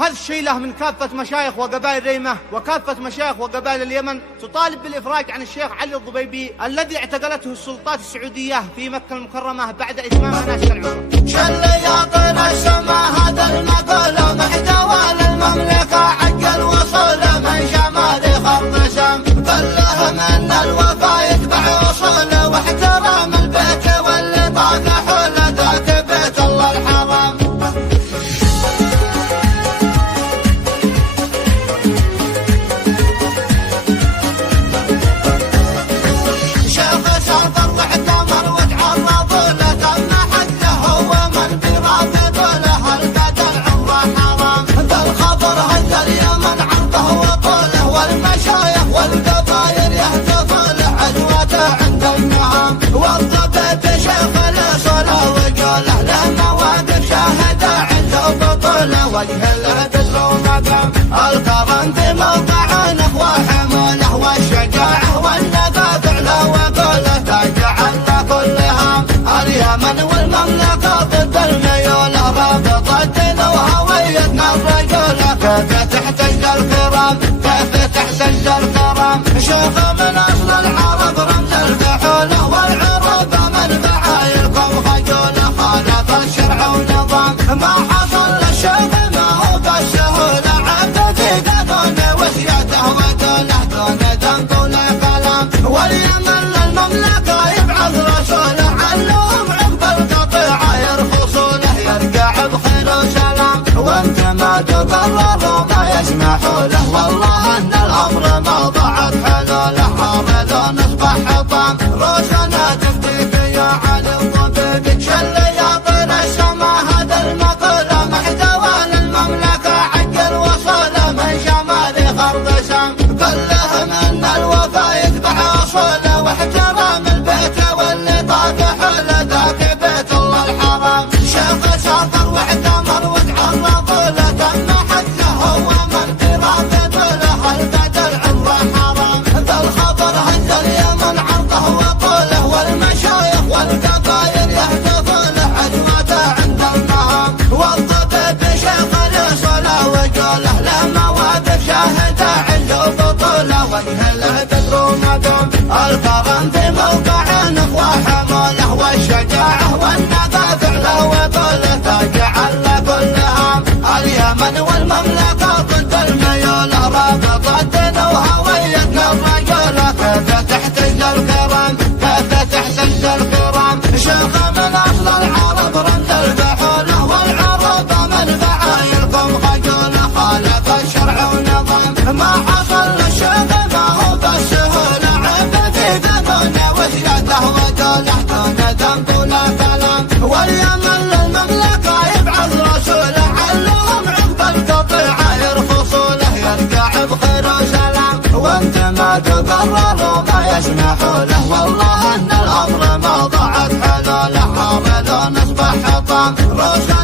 هذا الشيء له من كافة مشايخ وقبائل ريمة وكافة مشايخ وقبائل اليمن تطالب بالإفراج عن الشيخ علي الضبيبي الذي اعتقلته السلطات السعودية في مكة المكرمة بعد إتمام مناسك العمرة. شل يعطينا السما هذا المقول محتوى للمملكة حق الوصول من شمال خط شام كلهم ان الوفا يتبع وصوله واحترام البيت واللي طاق حول ذاك بيت الله الحرام. شيخ سافر واعتمر وتعرض له تم حده هو من برافض له البيت العمره حرام. ذا الخبر هز اليمن عرضه وطوله والمشايخ والقبايل يهتفوا له عدوته عند النهام. والضبيب شيخ الاصول وقوله له مواقف شاهده عنده بطوله وجه له بدر ومقام الكرم في موقع الاخوه حموله والشجاعه والنبابع له وقوله تجعل له كل هام. اليمن والمملكه ضد الميول رابط الدين وهويتنا الرجوله كيف تحتج الكرام كيف تحتج الكرام. شيخ من اصل العرب رمز الفحوله والعروبه من فعايلكم خجوله خالف الشرع ونظام ما حصل للشيخ ما هو بالسهوله عبد في قانونه وسياده ودوله دون ذنب ولا كلام. واليمن للمملكه يبعث رسوله علوم عقب القطيعه يرخصوا له يرجع بخير وسلام. وانت ما تقرروا ما يسمحوا له والله ان الامر ما ضاعت حلوله حامل نصبح حطام روسنا تفتيك يا علي الضبيب. شل يعطينا السما هذا المقول محتوى للمملكه حق الوصول من شمال خرط شام كلهم ان الوفا يتبع اصوله واحترام البيت واللي طاق حول ذاك بيت الله الحرام. شيخ سافر واعتمر وتعرض له تم حده هو من برافض له البيت العمره حرام. ذا الخبر هز اليمن عرضه وطوله والمشايخ والقبايل يهتفوا له عدوته عند النهام. والضبيب شيخ الاصول وقوله له مواقف شاهده عنده بطوله وجه له بدر ومقام الكرم في موقع الاخوه حموله والشجاعه والنبابع له وقوله تجعل له كل هام. اليمن والمملكه ضد الميول رابط الدين وهويتنا الرجوله كيف تحتج الكرام كيف تحتج الكرام. شيخ من اصل العرب رمز الفحوله والعروبه من فعايلكم خجوله خالف الشرع ونظام ما حصل للشيخ ما هو بالسهوله عيب في قانونه وسياده ودوله دون ذنب ولا كلام. واليمن للمملكه يبعث رسوله علوم عقب القطيعه يرخصوا له يرجع بخير وسلام. وانت ما تقرروا ما يسمحوا له والله ان الامر ما ضاعت حلوله حامل نصبح حطام روسنا